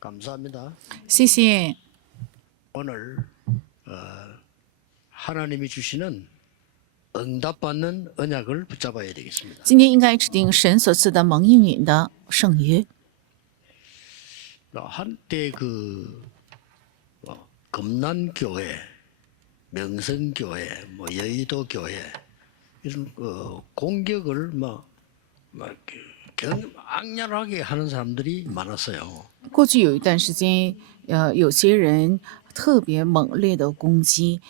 감사합니다. 谢谢。 오늘 하나님이 주시는 응답받는 언약을 붙잡아야 되겠습니다. 今天应该指定神所赐的蒙应允的圣约。 한때 금난교회, 명성교회, 여의도교회 이런 공격을 악랄하게 하는 사람들이 많았어요. 过去有一段时间，有些人特别猛烈的攻击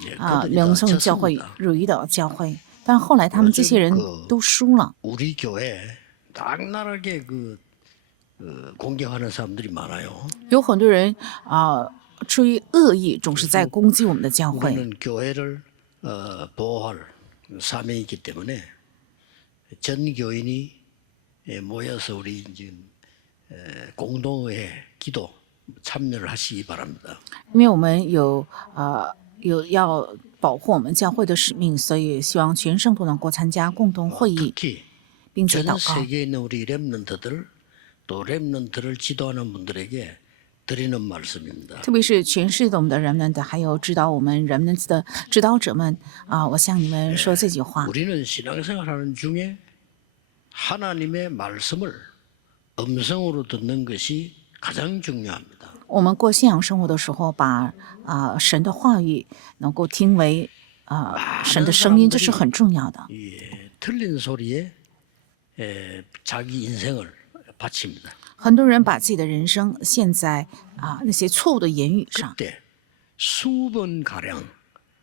명성教会、汝矣岛教会，但后来他们这些人都输了。 우리 교회 악랄하게 공격하는 사람들이 많아요. 有很多人出于恶意，总是在攻击我们的教会。 우리는 교회를 보호할 사명이 있기 때문에 전 교인이 모여서 우리 지금 공동의 기도 참여를 하시기 바랍니다. 因为我们有要保护我们教会的使命，所以希望全圣徒能够参加共同会议， 특히 并且 전 祷告。 세계에 있는 우리 렘넌트들 또 렘넌트를 지도하는 분들에게 드리는 말씀입니다. 特别是全世界的我们的人们的，还有指导我们人们的指导者们我向你们说这句话。 우리는 신앙생활하는 중에 하나님의 말씀을 음성으로 듣는 것이 가장 중요합니다. 我们过信仰生活的时候，把神的话语能够听为神的声音，这是很重要的。 틀린 소리에 자기 인생을 바칩니다. 很多人把自己的人生陷在那些错误的言语上。 그때 20번 가량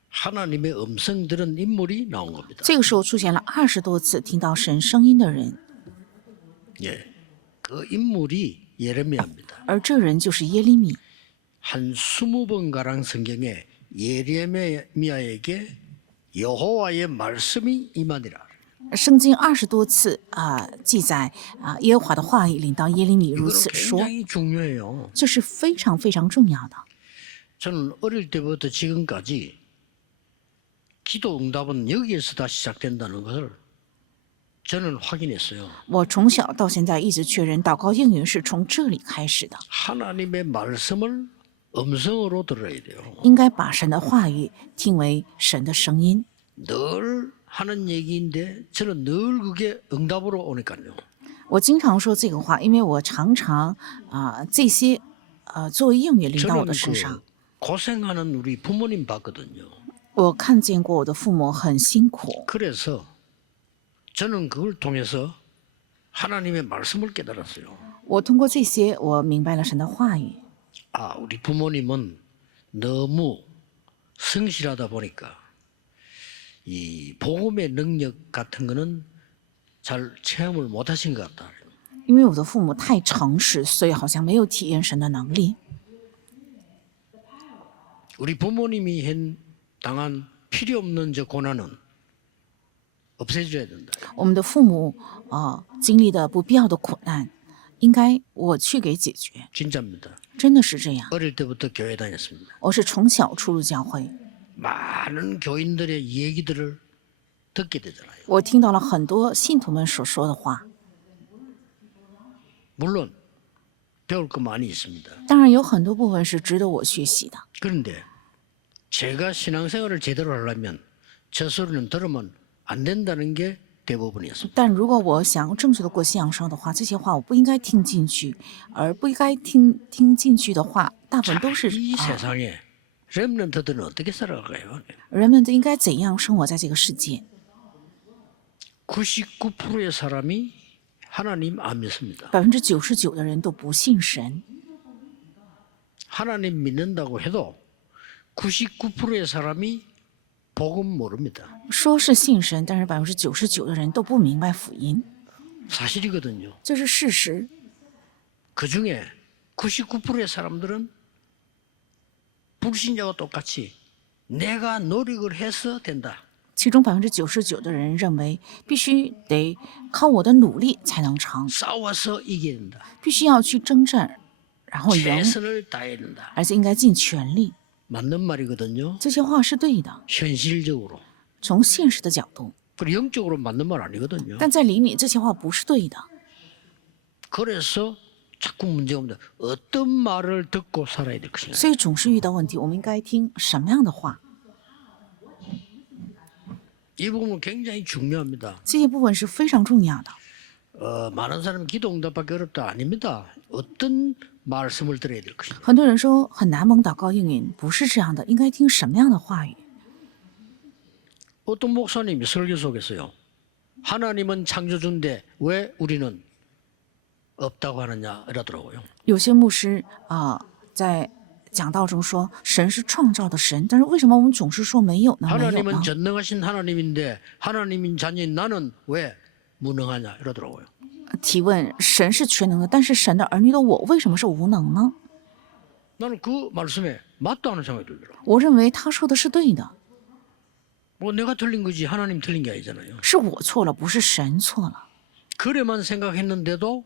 하나님의 음성 들은 인물이 나온 겁니다. 这个时候出现了20多次听到神声音的人， 그 인물이 예레미야입니다. 而这人就是耶利米。 한 20번 가량 성경에 예레미야에게 여호와의 말씀이 임하니라. 圣经20多次记载耶和华的话语领到耶利米如 이거는 此说， 굉장히 중요해요. 这是非常非常重要的。 저는 어릴 때부터 지금까지 기도 응답은 여기에서 다 시작된다는 것을 저는 확인했어요. 我从小到现在一直确认，祷告应允是从这里开始的。 하나님의 말씀을 음성으로 들어야 돼요. 应该把神的话语听为神的声音。 늘 하는 얘기인데 저는 늘 그게 응답으로 오니까요. 我经常说这个话，因为我常常这些作为应允临到我 저는 的身上。 고생하는 우리 부모님 봤거든요. 我看见过我的父母很辛苦， 그래서 저는 그걸 통해서 하나님의 말씀을 깨달았어요. 我通过这些，我明白了神的话语。 우리 부모님은 너무 성실하다 보니까 이 복음의 능력 같은 거는 잘 체험을 못 하신 것 같다. 因为我的父母太诚实，所以好像没有体验神的能力。 우리 부모님이 당한 필요 없는 저 고난은 없애줘야 된다. 我们的父母经历的不必要的苦难，应该我去给解决。 진짜입니다. 真的是这样。 어릴 때부터 교회 다녔습니다. 我是从小出入教会， 많은 교인들의 얘기들을 듣게 되잖아요. 我听到了很多信徒们所说的话。 물론 배울 거 많이 있습니다. 当然有很多部分是值得我学习的。 그런데 제가 신앙생활을 제대로 하려면 저 소리는 들으면 안 된다는 게 대부분이었습니다. 但如果我想正确的过信仰生活的话，这些话我不应该听进去，而不应该听进去的话，大部分都是 이 세상에 렘넌트들은 어떻게 살아갈까요? 人们都应该怎样生活在这个世界。 99%의 사람이 하나님 안 믿습니다. 99%的人都不信神， 하나님 믿는다고 해도 99%의 사람이 복음 모릅니다. 说是信神，但是99%的人都不明白福音， 사실이거든요. 这是事实。 그 중에 99%의 사람들은 불신자와 똑같이 내가 노력을 해서 된다. 其中99%的人认为必须得靠我的努力才能成， 싸워서 이겨야 된다. 必须要去征战，然后赢， 최선을 다해야 된다. 而且应该尽全力。 맞는 말이거든요. 这些话是对的， 현실적으로. 从现实的角度， 그리고 영적으로 맞는 말 아니거든요. 但在里面这些话不是对的。 그래서 자꾸 문제가 옵니다. 어떤 말을 듣고 살아야 될 것인가.所以总是遇到问题，我们应该听什么样的话？ 이 부분은 굉장히 중요합니다. 这些部分是非常重要的。 많은 사람은 기도 응답받기 어렵다. 아닙니다. 어떤 말씀을 들어야 될 것인가. 很多人说很难蒙祷告应允，不是这样的，应该听什么样的话语？ 어떤 목사님이 설교 속에서요. 하나님은 창조주인데 왜 우리는 없다고 하느냐 이러더라고요. 有些牧师在讲道中说神是创造的神，但是为什么我们总是说没有呢？没有呢？ 하나님은 전능하신 하나님인데 하나님인 자녀인 나는 왜 무능하냐 이러더라고요. 提问神是全能的，但是神的儿女的我为什么是无能呢？ 나는 그 말씀에 맞다 하는 생각이 들더라고요. 我认为他说的是对的， 뭐 내가 틀린 거지 하나님 틀린 게 아니잖아요. 是我错了，不是神错了。 그래만 생각했는데도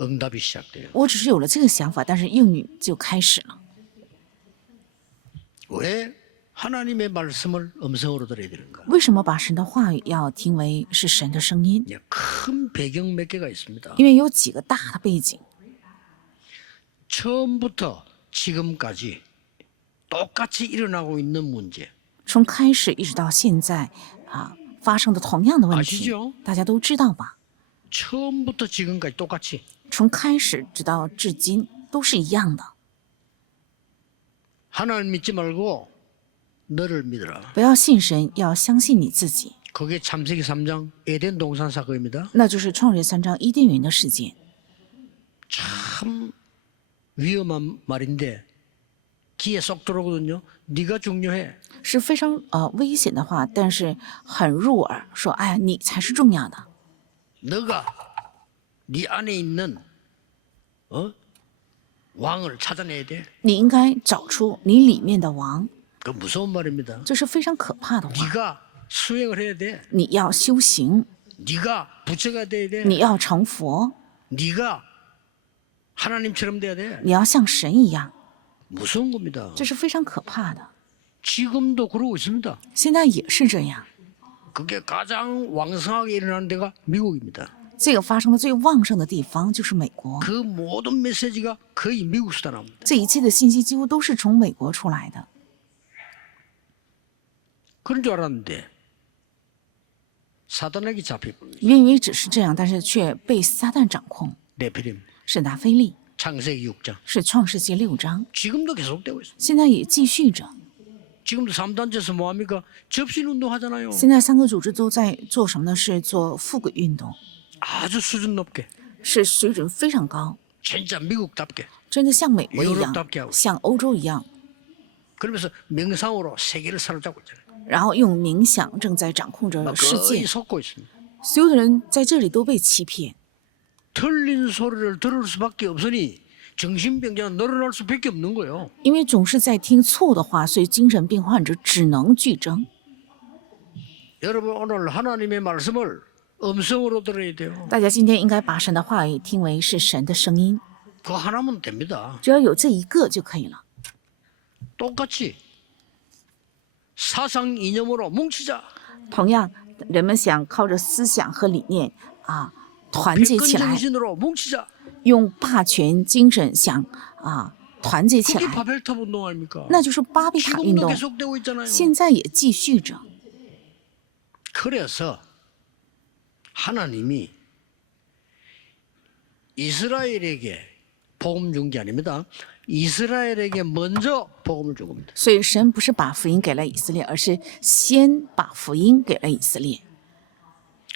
응답이 시작돼요. 我只是有了这个想法，但是应允就开始了。 왜 하나님의 말씀을 음성으로 들어야 되는가? 为什么把神的话语要听为是神的声音？ 큰 배경 몇 개가 있습니다. 因为有几个大的背景。 처음부터 지금까지 똑같이 일어나고 있는 문제. 从开始一直到现在发生的同样的问题 아시죠 ，大家都知道吧？ 처음부터 지금까지 똑같이. 从开始直到至今都是一样的。 하나님 믿지 말고 너를 믿어라. 不要信神，要相信你自己。 그게 창세기 3장 에덴 동산 사건입니다. 那就是创世3章伊甸园的事件， 참 위험한 말인데 귀에 쏙 들어오거든요. 네가 중요해. 是非常危险的话，但是很入耳，说哎呀，你才是重要的。 너가 네 안에 있는 왕을 찾아내야 돼. 你应该找出你里面的王， 그 무서운 말입니다. 这是非常可怕的话。 네가 수행을 해야 돼. 你要修行， 네가 부처가 돼야 돼. 你要成佛， 네가 하나님처럼 돼야 돼. 你要像神一样， 무서운 겁니다. 这是非常可怕的。 지금도 그러고 있습니다. 现在也是这样， 그게 가장 왕성하게 일어나는 데가 미국입니다. 这个发生的最旺盛的地方就是美国， 그 모든 메시지가 거의 미국에서 나옵니다. 这一切的信息几乎都是从美国出来的。 그런 줄 알았는데 사단에게 잡혀버립니다. 原以为只是这样，但是却被撒旦掌控。 네피림 是拿非利， 창세기 6장 是创世纪6章， 지금도 계속되고 있어요. 现在也继续着。 지금도 3단체에서 뭐합니까? 접신운동 하잖아요. 现在3个组织都在做什么呢？是做复轨运动， 아주 수준 높게 是水准非常高， 진짜 미국답게 真的像美国一 유럽답게 样， 하고 像欧洲一样， 그러면서 명상으로 세계를 사로잡고 있잖아요. 然后用冥想正在掌控着 막 世 거의 界。 속고 있습니다. 所有的人在这里都被欺骗， 틀린 소리를 들을 수밖에 없으니 정신병자는 늘어날 수밖에 없는 거예요. 因为总是在听错误的话，所以精神病患者只能剧增。 여러분 오늘 하나님의 말씀을 음성으로 들어야 돼요. 大家今天应该把神的话语听为是神的声音， 그거 하나면 됩니다. 只要有这一个就可以了。 똑같이 사상 이념으로 뭉치자. 同样，人们想靠着思想和理念团结 패권 起来， 정신으로 뭉치자. 用霸权精神想团结起 그게 来， 바벨탑 운동 아닙니까? 那就是巴比塔运 지금도 动， 계속되고 있잖아요. 现在也继续着。 그래서 하나님이 이스라엘에게 복음 준 게 아닙니다. 이스라엘에게 먼저 복음을 준 겁니다. 所以神不是把福音给了以色列，而是先把福音给了以色列。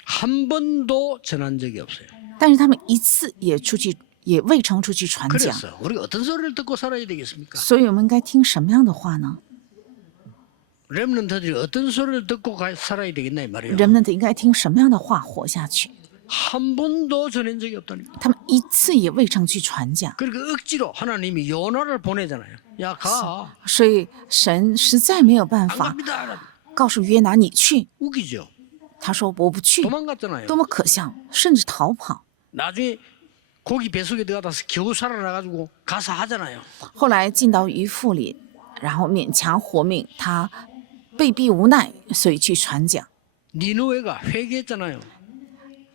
한 번도 전한 적이 없어요. 但是他们一次也未曾出去传讲， 그래서 우리가 어떤 소리를 듣고 살아야 되겠습니까? 所以我们应该听什么样的话呢？ 렘넌트들이 어떤 소리를 듣고 살아야 되겠나 이 말이에요. 人们应该听什么样的话活下去？ 한 번도 전한 적이 없다니까. 他们一次也未曾去传讲， 그러니까 억지로 하나님이 요나를 보내잖아요. 야 가. 所以神实在没有办 안 法 갑니다. 告诉约拿你去。 웃기죠. 他说我不去， 도망갔잖아요. 多么可笑，甚至逃跑。 나중에 고기 배속에 들어가서 겨우 살아나가지고 가서 하잖아요. 后来进到鱼腹里，然后勉强活命，他被逼无奈，所以去传讲。 니누에가 회개했잖아요.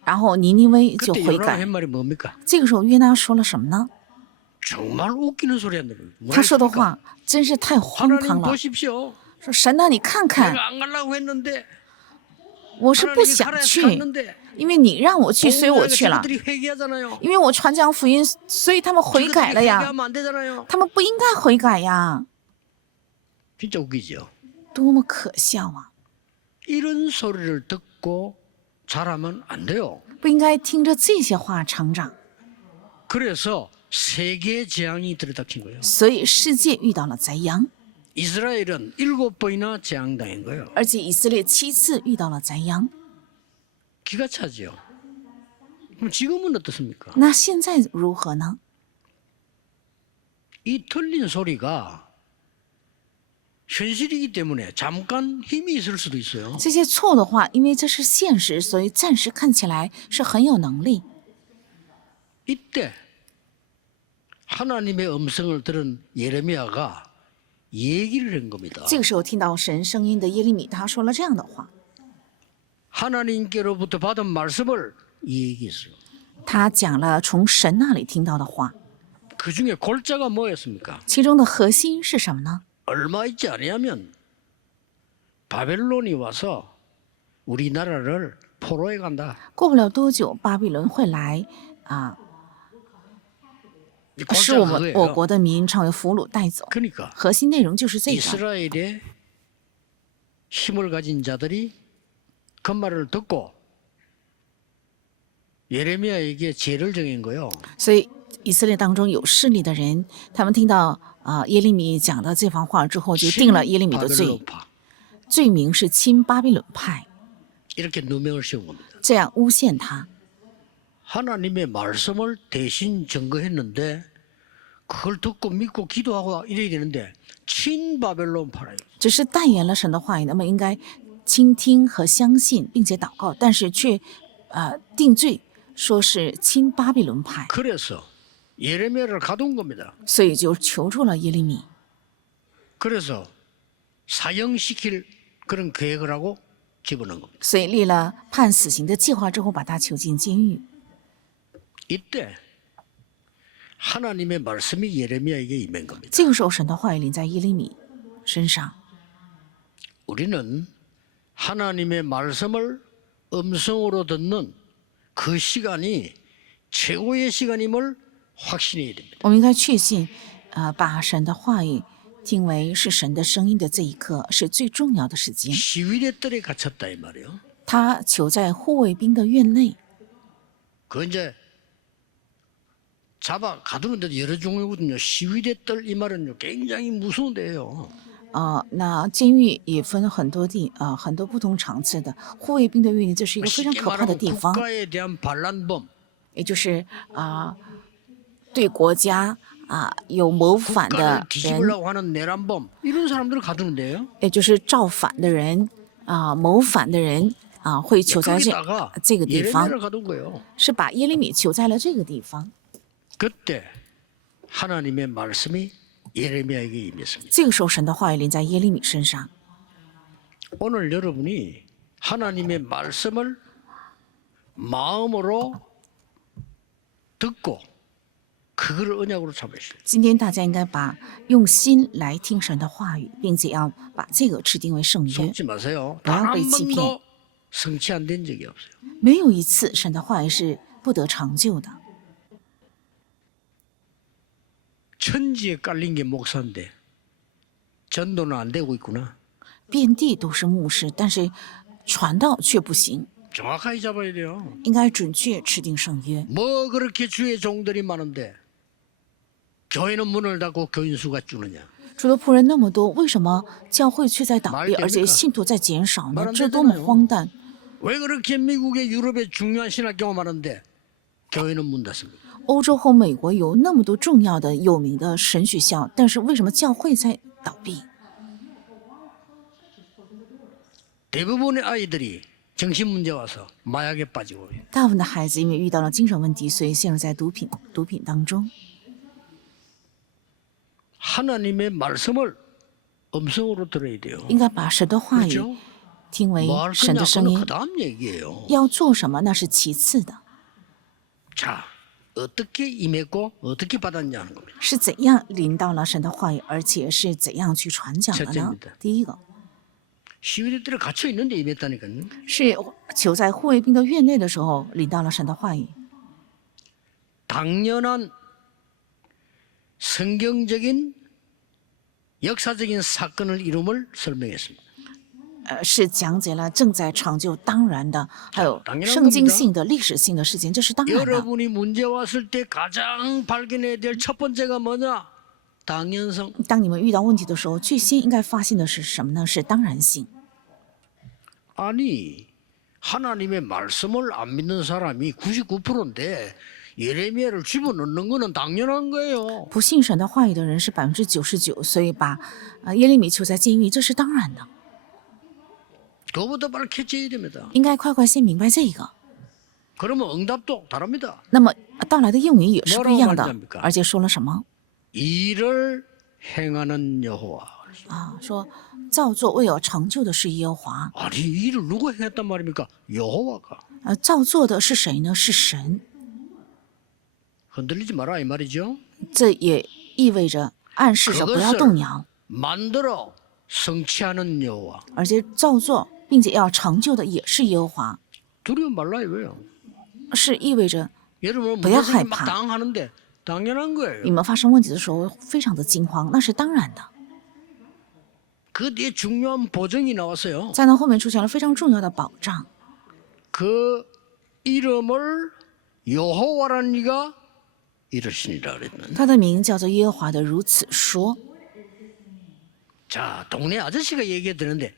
然后尼尼微就 그때 悔 요나가 改 한 。 말이 뭡니까? 这个时候约拿说了什么呢？ 정말 웃기는 소리 한다. 他说的话真是太荒唐 하나님 了。 보십시오. 说神呐，你看看， 내가 안 가려고 했는데 我是不 하나님이 想 가라 해서 去， 갔는데 因为你让我去，所以我 복음자니까 去了。 저들이 회개하잖아요. 因为我传讲福音，所以他们悔改 저들이 了呀。 회개하면 안 되잖아요. 他们不应该悔改呀， 진짜 웃기죠. 多么可笑啊！ 이런 소리를 듣고 자라면 안 돼요. 不应该听着这些话成长。 그래서 세계 재앙이 들이닥친 거예요. 所以世界遇到了灾殃， 이스라엘은 7번이나 재앙당한 거예요. 而且以色列7次遇到了灾殃。 기가 차죠. 그럼 지금은 어떻습니까? 那现在如何呢？ 이 틀린 소리가 현실이기 때문에 잠깐 힘이 있을 수도 있어요. 这些错的话，因为这是现实，所以暂时看起来是很有能力。 이때 하나님의 음성을 들은 예레미야가 얘기를 한 겁니다. 这个时候听到神声音的耶利米，他说了这样的话， 하나님께로부터 받은 말씀을 얘기했어요. 他讲了从神那里听到的话， 그 중에 골자가 뭐였습니까? 其中的核心是什么呢？ 얼마 있지 않으면 바벨론이 와서 우리나라를 포로해 간다. 过不了多久，巴比伦会来啊， 이 使 골자가 我们我 그거예요. 国的民成为俘虏带走。 그러니까 核心内容就是这个。 이스라엘의 힘을 가진 자들이 그 말을 듣고 예레미야에게 죄를 정한 거예요. 所以以色列当中有势力的人，他们听到耶利米讲的这番话之后，就定了耶利米的罪， 바벨론파 罪名是亲巴比伦派， 이렇게 누명을 씌운 겁니다. 这样诬陷他。 하나님의 말씀을 대신 증거했는데 그걸 듣고 믿고 기도하고 이래야 되는데 친바벨론파라요. 只是代言了神的话语，那么应该倾听和相信，并且祷告，但是却定罪，说是亲巴比伦派， 그래서 예레미야를 가둔 겁니다. 所以就求助了耶利米， 그래서 사형시킬 그런 계획을 하고 집어넣은 겁니다. 所以立了判死刑的计划之后，把他囚进监狱。 이때 하나님의 말씀이 예레미야에게 임한 겁니다. 这个时候，神的话语临在耶利米身上。 우리는 하나님의 말씀을 음성으로 듣는 그 시간이 최고의 시간임을 확신해야 됩니다. 我们应该确信，把神的话语听为是神的声音的这一刻是最重要的时间。 시위대 뜰에 갇혔다 이 말이에요. 他囚在护卫兵的院内， 그 이제 잡아 가두는데도 여러 종류거든요. 시위대 뜰 이 말은요 굉장히 무서운 데예요. 那监狱也分很多很多不同场次的护卫兵的院内，这是一个非常 쉽게 可怕的 말하면 地方， 국가에 대한 반란범, 也就是对国家有谋反 국가를 的人， 뒤집으려고 하는 내란범 이런 사람들을 가두는 데예요. 也就是造反的人谋反的人会囚在 거기다가 这个地方， 예레미야를 가둔 거예요. 是把耶利米囚在了这个地方。 그때 하나님의 말씀이 예레미야에게 임했습니다. 这个时候，神的话语临在耶利米身上。 오늘 여러분이 하나님의 말씀을 마음으로 듣고 그걸 언약으로 잡으시오. 今天大家应该用心来听神的话语，并且要把这个制定为圣约。 속지 마세요. 아, 단 한 그 지피. 번도 성취 안 된 적이 없어요. 没有一次神的话语是不得成就的。 천지에 깔린 게 목사인데 전도는 안 되고 있구나. 遍地都是牧师，但是传道却不行， 정확하게 잡아야 돼요. 应该准确制定圣约。 뭐 그렇게 주의 종들이 많은데 교회는 문을 닫고 교인 수가 줄느냐. 主的仆人那么多，为什么教会却在倒闭，而且信徒在减少呢？这多么荒诞！ 왜 그렇게 미국의 유럽의 중요한 신학교가 많은데 교회는 문 닫습니까? 欧洲和美国有那么多重要的、有名的神学校，但是为什么教会在倒闭？ 대부분의 아이들이 정신 문제 와서 마약에 빠지고 大部分的孩子因为遇到了精神问题，所以陷入在毒品当中。 하나님의 말씀을 음성으로 들어야 돼요. 应该把神的话语听为 뭐 할 神 거냐 的声 그건 音， 그다음 얘기예요. 要做什么那是其次的， 자, 어떻게 임했고 어떻게 받았냐는 겁니다. 是怎样临到了神的话语，而且是怎样去传讲的呢 첫째입니다 ？第一个 시위대들이 갇혀 있는데 임했다니까요. 是囚在护卫兵的院内的时候临到了神的话语， 당연한 성경적인 역사적인 사건을 이름을 설명했습니다. 是讲解了正在成就当然的，还有 당연한 圣经 겁니다 性的、历史性的事情，这是当然的。 여러분이 문제 왔을 때 가장 발견해야 될 첫 번째가 뭐냐? 당연성. 当你们遇到问题的时候，最先应该发现的是什么呢？是当然性。 아니 하나님의 말씀을 안 믿는 사람이 99%인데 예레미야를 집어넣는 거는 당연한 거예요. 不信神的话语的人是99%，所以把耶利米囚在监狱，这是当然的， 그거부터 밝혀져야 됩니다. 应该快快先明白这个。 그러면 응답도 다릅니다. 那么到来的应允也是不一样的 뭐라고말합니까 ，而且说了什么 일을 행하는 여호와. 啊？说造作为有成就的是耶和华， 아니 일을 누가 행했단 말입니까? 여호와가. 造作的是谁呢？是神。 흔들리지 마라 이 말이죠. 这也意味着暗示着不要动摇， 만들어 성취하는 여호와. 而且造作并且要成就的也是耶和华， 두려움 말라 이거예요. 是意味着 여러분 뭐야, 문제생이 막害怕. 당하는데 당연한 거예요. 你们发生问题的时候非常的惊慌，那是当然的。 그 뒤에 중요한 보증이 나왔어요. 在那后面出现了非常重要的保障， 그 이름을 여호와라는 이가 이르시니라 그랬는데. 他的名叫做耶和华的如此说。 자, 동네 아저씨가 얘기해 드는데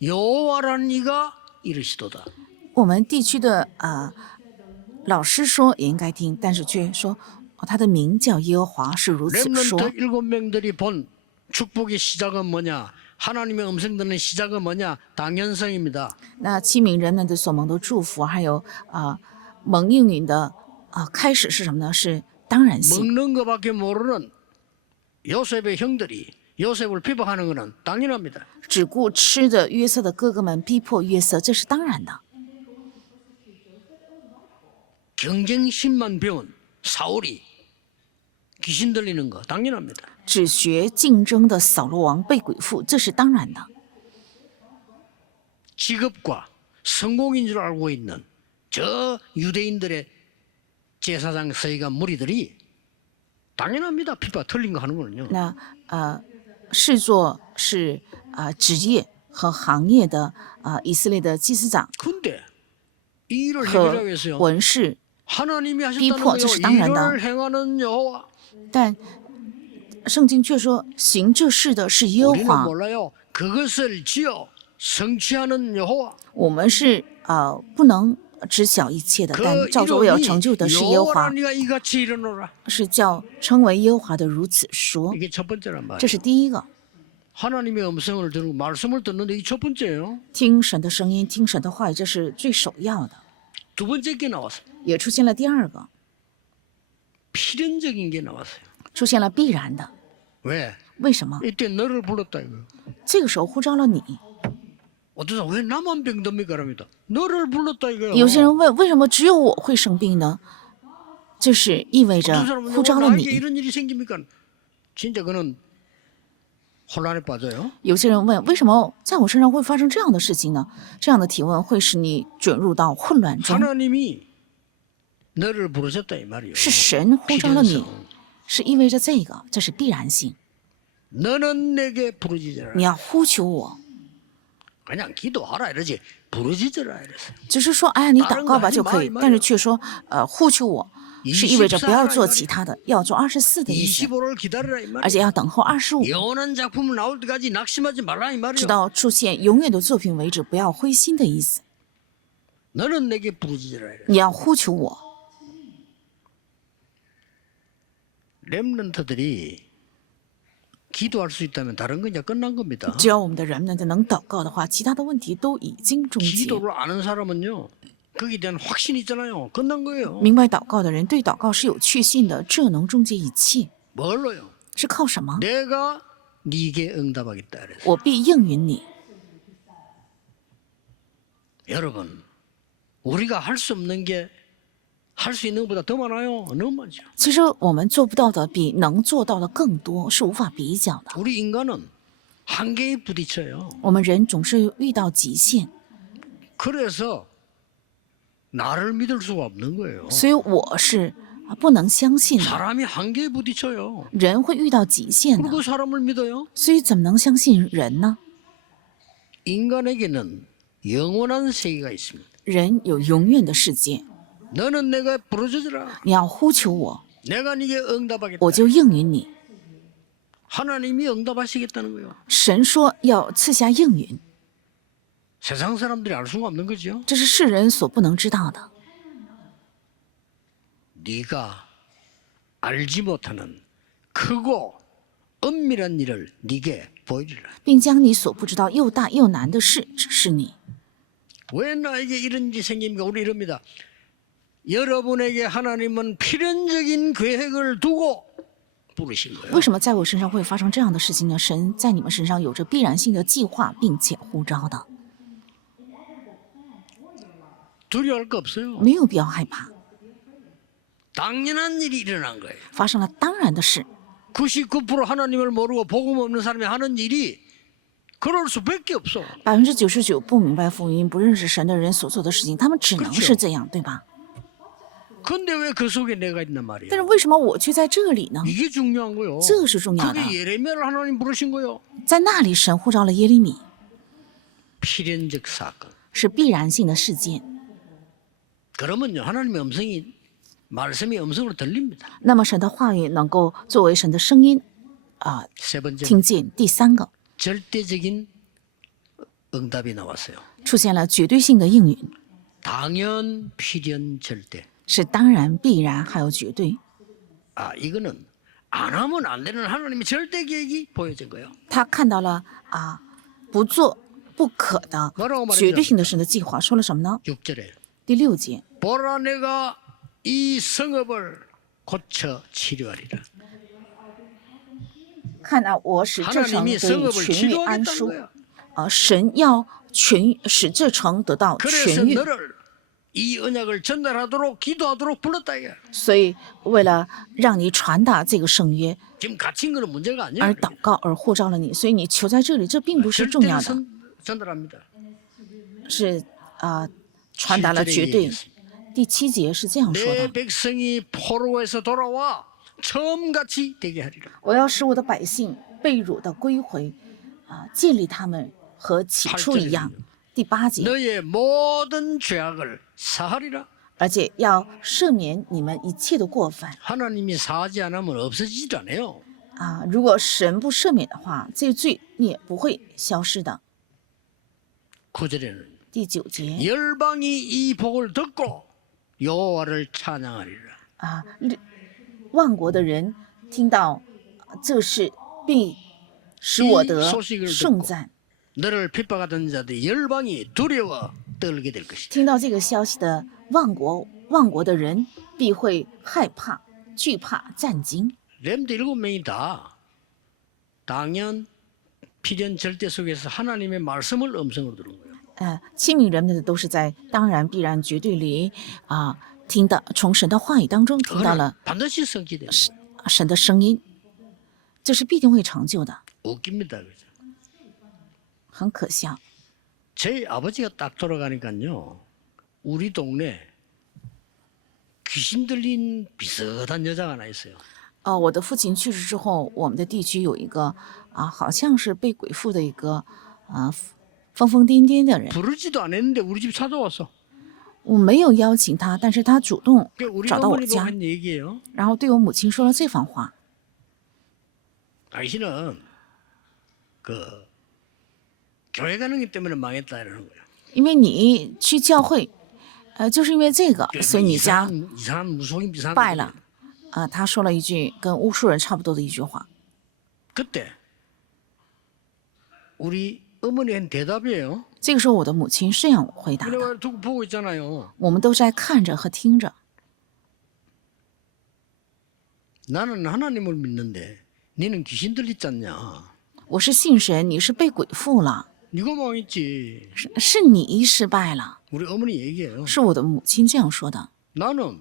여호와라는 이가 이르시도다. 我们地区的老师说也应该听，但是却说他的名叫耶和华是如此说。 렘넌트 7명들이 본 축복의 시작은 뭐냐? 하나님의 음성 듣는 시작은 뭐냐? 당연성입니다. 那7名人们的所蒙的祝福，还有蒙应允的开始是什么呢？是当然性。 먹는 것밖에 모르는 요셉의 형들이 요셉을 비방하는 것은 당연합니다. 只顾吃的约瑟的哥哥们逼迫约瑟，这是当然的。 경쟁심만 배운 사울이 귀신 들리는 거 당연합니다. 只学竞争的扫罗王被鬼附，这是当然的。 직업과 성공인 줄 알고 있는 저 유대인들의 제사장 서기관 무리들이 당연합니다. 피파 틀린 거 하는 거는요. 那视作是职业和行业的以色列的祭司长 근데 이 일을 和 해결하기 위해서요. 文士， 하나님이 하셨다는 비포, 거예요. 这是当然的。 일을 행하는 여호와. 但圣经却说行这事的是耶和 우리는 华。 몰라요. 그것을 지어 성취하는 여호와. 我们是不能知晓一切的，但 그 照着为有 이름이 成就的是耶和华， 여호와라니가 이같이 이르노라. 是叫称为耶和华的如此说。 이게 첫 번째란 말이에요. 这是第一个， 하나님의 음성을 듣고 말씀을 듣는데 이 첫 번째예요. 听神的声音，听神的话语，这是最首要的。 두 번째 게 나왔어요. 也出现了第二个， 필연적인 게 나왔어요. 出现了必然的。 왜? 为什么？ 이때 너를 불렀다 이거예요. 这个时候呼召了你。 어떠서 왜 나만 병듭니까? 그럽니다. 너를 불렀다 이거예요. 有些人问，为什么只有我会生病呢？这是意味着 어떤 사람은 呼召了 나에게 你。 이런 일이 생깁니까? 진짜 그는 혼란에 빠져요. 有些人问，为什么在我身上会发生这样的事情呢？这样的提问会使你卷入到混乱中。 하나님이 너를 부르셨다 이 말이에요. 是神呼召了你 필연성. ，是意味着这个，这是必然性。 너는 내게 부르짖으라. 你要呼求我， 그냥 기도하라 이러지 부르짖으라 이랬어요. 只是说，哎呀，你祷告吧就可以，但是却说，呼求我，是意味着不要做其他的，要做24的意思， 25를 기다리라 이 而 말이에요. 且要等候25， 영원한 작품 나올 때까지 낙심하지 말라 이 直 말이에요. 到出现永远的作品为止，不要灰心的意思。 너는 내게 부르짖으라 이랬어요. 你要呼求我。 렘넌트들이 기도할 수 있다면 다른 건 이제 끝난 겁니다. 只要我们的人们能祷告的话，其他的问题都已经终结。 기도를 아는 사람은요. 거기에 대한 확신이 있잖아요. 끝난 거예요. 明白祷告的人对祷告是有确信的，这能终结一切。 뭘로요? 是靠什么？ 내가 네게 응답하겠다 그랬어요. 我必应允你。 여러분, 우리가 할 수 없는 게 할 수 있는 것보다 더 많아요. 너무 많죠. 其实我们做不到的比能做到的更多，是无法比较的。 우리 인간은 한계에 부딪혀요. 我们人总是遇到极限， 그래서 나를 믿을 수가 없는 거예요. 所以我是不能相信的。 사람이 한계에 부딪혀요. 人会遇到极限的， 그리고 사람을 믿어요. 所以怎么能相信人呢？ 인간에게는 영원한 세계가 있습니다. 人有永远的世界， 너는 내가 부르짖으라. 你要呼求我， 내가 네게 응답하겠다. 我就应允你。 하나님이 응답하시겠다는 거예요. 神说要赐下应允， 세상 사람들이 알 수가 없는 거죠. 这是世人所不能知道的。 네가 알지 못하는 크고 은밀한 일을 네게 보이리라. 并将你所不知道又大又难的事指示你。 왜 나에게 이런 일이 생깁니까? 우리 이럽니다. 여러분에게 하나님은 필연적인 계획을 두고 부르신 거예요. 为什么在我身上会发生这样的事情呢？神在你们身上有着必然性的计划，并且呼召的， 두려워할 거 없어요. 没有必要害怕。 당연한 일이 일어난 거예요. 发生了当然的事， 99% 하나님을 모르고 복음 없는 사람이 하는 일이 그럴 수밖에 없어. 99%不明白福音、不认识神的人所做的事情，他们只能是这样，对吧？ 근데 왜 그 속에 내가 있단 但 말이에요? 是为什么我却在这里呢？ 이게 중요한 거요. 这是重要的。 그게 예레미야를 하나님 부르신 거요. 在那里，神呼召了耶利米， 필연적 사건. 是必然性的事件。 그러면요 하나님의 음성이 말씀의 음성으로 들립니다. 那么神的话语能够作为神的声音세 번째 听见。第三个， 절대적인 응답이 나왔어요. 出现了绝对性的应允， 당연, 필연, 절대. 是当然、必然还有绝对。 아 이거는 안 하면 안 되는 하나님의 절대 계획이 보여진 거예요. 他看到了不做不可的 뭐라고 말했죠? 绝对性的神的计划，说了什么呢？ 6절에 第6节， 보라 내가 이 성읍을 고쳐 치료하리라. 看到我使这城 하나님이 得以 성읍을 痊愈安 치료하겠다는 舒， 거야. 神要使这城得到 그래서 痊愈， 너를 이 언약을 전달하도록 기도하도록 불렀다 이게. 所以为了让你传达这个圣约 지금 갇힌 거는 문제가 아니야. 而祷告而呼召了你，所以你求在这里，这并不是重 절대로 要的， 전달합니다. 是传达了绝对。第7节是这样说 내 的： 백성이 포로에서 돌아와 처음같이 되게 하리라. 我要使我的百姓被掳的归回，建立他们和起初一样。第8节， 너의 모든 죄악을 사하리라. 而且要赦免你们一切的过犯 하나님이 사하지 않으면 없어지질 않아요. 如果神不赦免的话，这个罪孽不会消失的。 9절에는 第9节 열방이 이 복을 듣고 여호와를 찬양하리라. 万国的人听到这事，并使我得颂赞。 너를 핍박하던 자들이 열방이 두려워 떨게 될 것이다. 听到这个消息的万国的人必会害怕、惧怕、战惊。 렘드 7명이 다 당연, 필연, 절대 속에서 하나님의 말씀을 음성으로 들은 거예요. 7名人们都是在当然、必然、绝对里听的，从神的话语当中听到了 반드시 성취돼요. 神的声音，这是必定会成就的。 웃깁니다. 그죠? 很可笑， 제 아버지가 딱 돌아가니까요. 우리 동네 귀신 들린 비슷한 여자가 하나 있어요. 我的父亲去世之后，我们的地区有一个好像是被鬼附的一个疯疯癫癫的人。 부르지도 않았는데 우리 집 찾아왔어. 我没有邀请他，但是他主动 우리 找到我 어머니도 家， 한 얘기예요. 然后对我母亲说了这番话。 당신은 그 교회 가는 것 때문에 망했다 이러는 거예요. 因为你去教会，就是因为这个，所以你家 이상한 무속인 비슷한 败了。他说了一句跟巫术人差不多的一句话。 그때 우리 어머니 한 대답이에요. 这个时候，我的母亲是这样回答的： 내가 두고 보고 있잖아요. 我们都在看着和听着。 나는 하나님을 믿는데 너는 귀신 들리지 않냐? 我是信神，你是被鬼附了。 네가 망했지. 是你失败了， 우리 어머니 얘기해요. 是我的母亲这样说的。 나는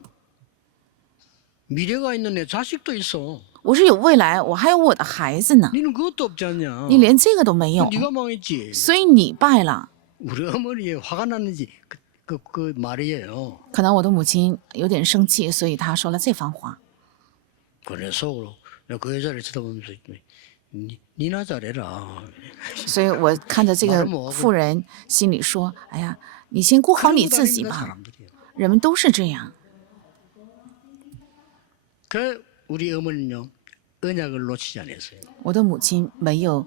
미래가 있는 내 자식도 있어. 我是有未来，我还有我的孩子呢， 너는 그것도 없지 않냐. 你连这个都没有， 네가 망했지. 所以你败了。 우리 어머니에 화가 났는지 그 말이에요. 可能我的母亲有点生气，所以她说了这番话。 그래 속으로 내가 그 여자를 쳐다보면서 니나 잘해라. 所以我看着这个妇人，心里说：“哎呀，你先顾好你自己 그러고 다니는 吧。 사람들이에요. 人们都是这样。 그 우리 어머니는요 언약을 놓치지 않았어요. 我的母亲没有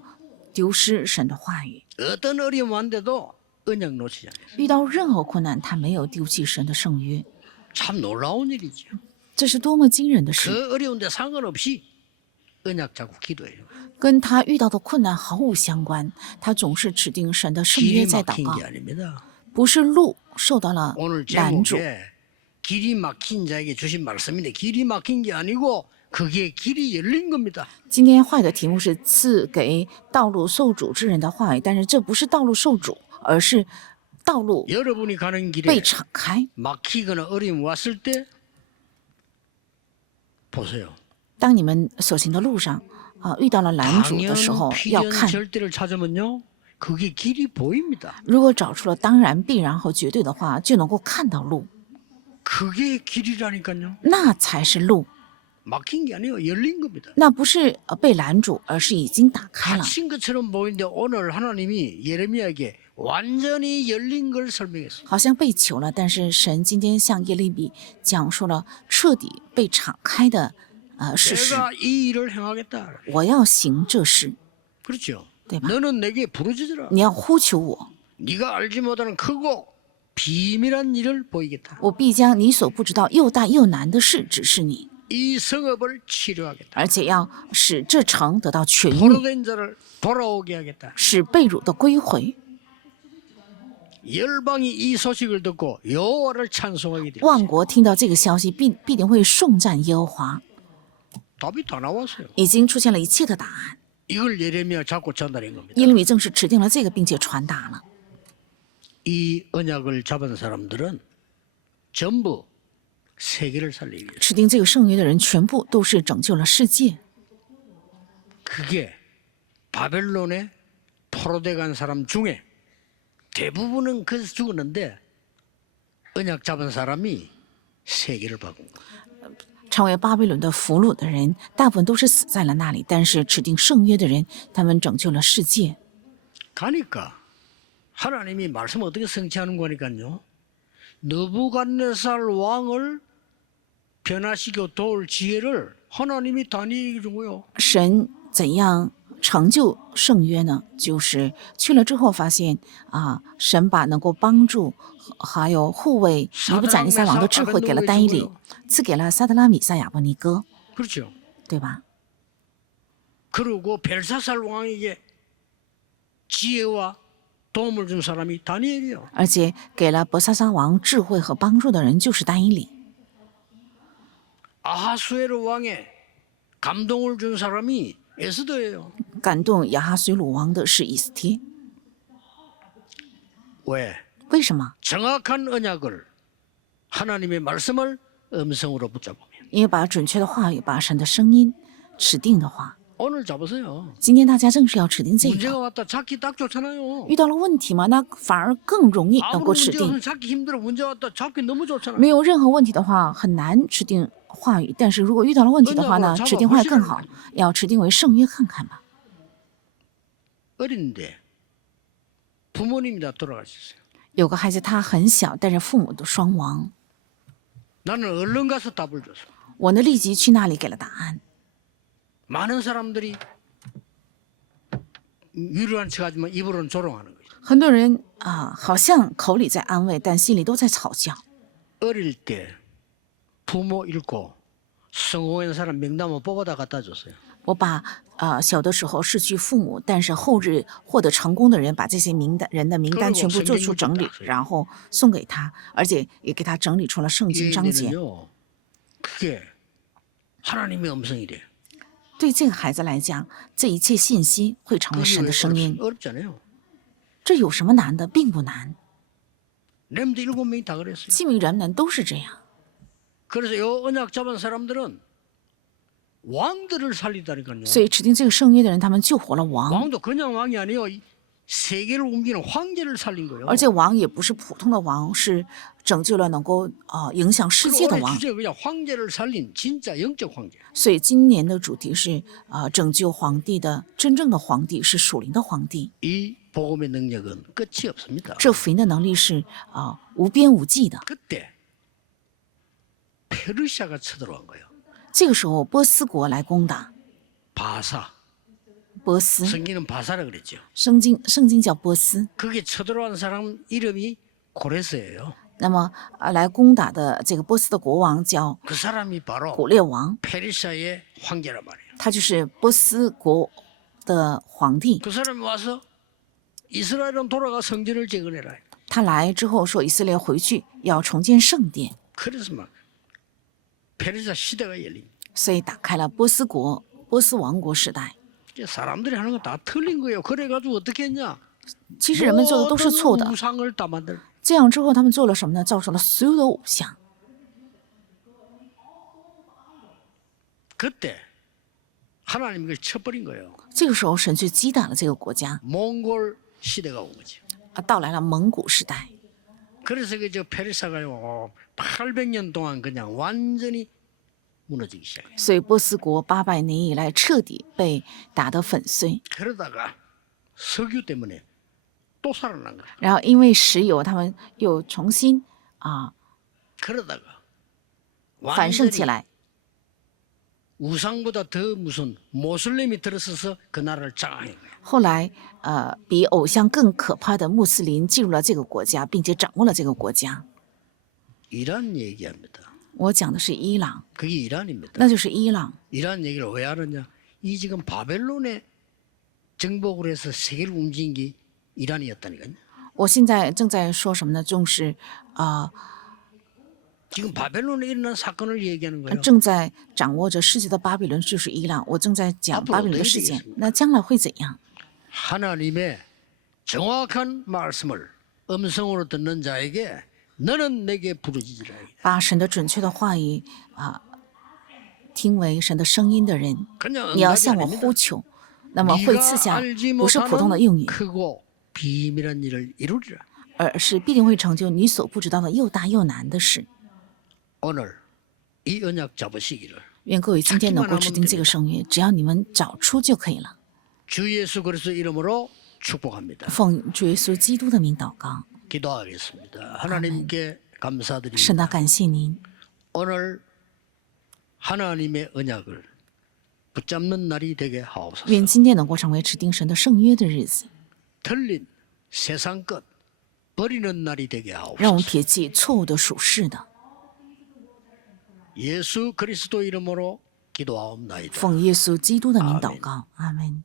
丢失神的话语， 어떤 어려움 왔는데도 언약 놓치지 않았어요. 遇到任何困难，她没有丢弃神的圣约， 참 놀라운 일이죠. 这是多么惊人的事！ 그 어려운데 상관없이 언약 잡고 기도해요. 跟她遇到的困难毫无相关，她总是指定神的圣约 길이 在祷 막힌 告 게 ， 아닙니다. 不是路受到了 오늘 拦阻。 제목에 길이 막힌 자에게 주신 말씀인데 길이 막힌 게 아니고 그게 길이 열린 겁니다. 今天话语的题目是赐给道路受阻之人的话语，但是这不是道路受阻，而是道路 여러분이 가는 被 길에 敞开。 막히거나 어려움이 왔을 때 보세요. 当你们所行的路上遇到了拦阻的时 당연 候，要 필연 看。 절대를 찾으면요. 그게 길이 보입니다. 如果找出了当然、必然和绝对的话，就能够看到路， 그게 길이라니까요. 那才是路。 막힌 게 아니에요. 열린 겁니다. 那不是被拦阻，而是已经打开了。 갇힌 것처럼 보이는데 오늘 하나님이 예레미야에게 완전히 열린 걸 설명했어요. 好像被囚了，但是神今天向耶利米讲述了彻底被敞开的事实。 내가 이 일을 행하겠다. 我要行这事， 그렇죠. 对吧？ 너는 내게 부르짖으라. 你要呼求我， 네가 알지 못하는 크고 비밀한 일을 보이겠다. 我必将你所不知道又大又难的事指示你， 이 성읍을 치료하겠다. 而且要使这城得到痊愈， 포로된 자를 돌아오게 하겠다. 使被掳的归回。 열방이 이 소식을 듣고 여호와를 찬송하게 될 万国听到这个消息，必定会颂赞耶和华。 답이 다 나왔어요. 已经出现了一切的答案。 이걸 예레미야 잡고 전달한 겁니다. 耶利米正是指定了这个，并且传达了。 이 언약을 잡은 사람들은 전부 세계를 살리기 위해서 指定这个圣约的人，全部都是拯救了世界。 그게 바벨론에 포로돼 간 사람 중에 대부분은 거기서 죽었는데 언약 잡은 사람이 세계를 바꾼 거예요. 成为巴比伦的俘虏的人，大部分都是死在了那里。但是指定圣约的人，他们拯救了世界。 가니까 하나님이 말씀 어떻게 성취하는 거니까요. 느부갓네살 왕을 변화시켜 도울 지혜를 하나님이 다니엘에게 준 거예요. 神怎样成就圣约呢？就是去了之后发现神把能够帮助还有护卫尼布甲尼撒王的智慧给了但以理，赐给了撒德拉米撒亚伯尼哥， 그렇죠. 对吧？ 그리고 벨사살 왕에게 지혜와 도움을 준 사람이 다니엘이요. 而且给了伯萨撒王智慧和帮助的人就是但以理。 아하수에르 왕에 감동을 준 사람이 에스더예요. 感动亚哈随鲁王的是以斯帖， 왜? 为什么？ 정확한 언약을 하나님의 말씀을 음성으로 붙잡으면 因为把准确的话语，把神的声音指定的话。 오늘 잡으세요. 今天大家正是要指定这 문제가 个。 왔다 찾기 딱 좋잖아요. 遇到了问题嘛，那反而更容易能 아무런 够指 문제 定 없으면 。 찾기 힘들어. 문제 왔다 찾기 너무 좋잖아요. 没有任何问题的话，很难指定话语。但是如果遇到了问题的话呢，指定话语更好。要指定为圣约看看吧。 어린데 부모님이 다 돌아가셨어요. 有个孩子他很小，但是父母都双亡。 나는 얼른 가서 답을 줬어. 我呢立即去那里给了答案。 많은 사람들이 위로한 척하지만 입으로는 조롱하는 거예요. 很多人好像口里在安慰，但心里都在吵架。 어릴 때 부모 잃고 성공한 사람 명단을 뽑아다 갖다 줬어요. 我把小的时候失去父母，但是后日获得成功的人，把这些人的名单全部做出整理，然后送给他，而且也给他整理出了圣经章节。 그게 하나님의 음성이래. 对这个孩子来讲，这一切信息会成为神的声音。 어렵잖아요. 这有什么难的？并不难。 렘드 7명이 다 그랬어요. 7名人们都是这样。 그래서 요 언약 잡은 사람들은 왕들을 살리다니까요. 所以指定这个圣约的人，他们救活了王， 왕도 그냥 왕이 아니요. 세계를 옮기는 황제를 살린 거예요. 而且王也不是普通的王，是拯救了能够影响世界的 올해 王。 주제 그냥 황제를 살린 진짜 영적 황제. 所以今年的主题是拯救皇帝的真正的皇帝是属灵的皇帝。 이 복음의 능력은 끝이 없습니다. 这福音的能力是无边无际的。 그때 페르시아가 쳐들어간 거예요. 这个时候，波斯国来攻打 바사. 波斯， 성경은 바사라 그랬죠. 圣经叫波斯。 그게 쳐들어간 사람 이름이 고레스예요. 那么来攻打的这个波斯的国王叫 그 사람이 바로 古列王， 페르시아의 황제란 말이에요. 他就是波斯国的皇帝。 그 사람이 와서 이스라엘은 돌아가 성전을 재건해라. 他来之后说，以色列回去要重建圣殿， 그래서 막 페르시아 시대가 열립니다. 所以打开了波斯王国时代。 이제 사람들이 하는 거 다 틀린 거예요. 그래가지고 어떻게 했냐? 其实人们做的都是错的 모든 ， 우상을 다 만들. 这样之后他们做了什么呢？造成了所有的偶像。 그때 하나님 이걸 쳐버린 거예요. 这个时候，神就击打了这个国家， 몽골 시대가 온 거죠. 到来了蒙古时代。 그래서 그저 페르시아가 800년 동안 그냥 완전히 무너지기 시작해요. 所以波斯国800年以来彻底被打得粉碎。 그러다가 석유 때문에 또 살아난 거예요. 然后因为石油，他们又重新그러다가 繁盛起 완전히 来。 우상보다 더 무슨 모슬렘이 들어서서 그 나라를 장악한 거예요. 后来比偶像更可怕的穆斯林进入了这个国家，并且掌握了这个国家。 이란 얘기합니다. 我讲的是伊朗， 그게 이란입니다. 那就是伊朗。 이란 얘기를 왜 하느냐? 이 지금 바벨론에 정복을 해서 세계를 움직인 게 이란이었다니까요. 我现在正在说什么呢？就是지금 바벨론에 일어난 사건을 얘기하는 거예요. 正在掌握着世界的巴比伦就是伊朗。我正在讲巴比伦的事件，那将来会怎样？ 하나님의 정확한 말씀을 음성으로 듣는 자에게 너는 내게 부르짖으라. 把神的准确的话语听为神的声音的人， 그냥 你要 응답이 向我 아닙니다. 呼求，那么会赐 네가 下 알지 不是普通的应 못하는 允， 크고 비밀한 일을 이루리라. 而是必定会成就你所不知道的又大又难的事。 오늘 이 언약 잡으시기를 愿各位今天能够制定这个圣约，只要你们找出就可以了。 주 예수 그리스도 이름으로 축복합니다. 奉主耶稣基督的名祷告， 기도하겠습니다. 하나님께 神 감사드립니다. 的感谢您。 오늘 하나님의 언약을 붙잡는 날이 되게 하옵소서. 愿今天能够成为制定神的圣约的日子， 틀린 세상 것 버리는 날이 되게 让我们 하옵소서. 撇弃错误的属世的。 예수 그리스도 이름으로 기도하옵나이다. 奉耶稣基督的名祷告，阿门。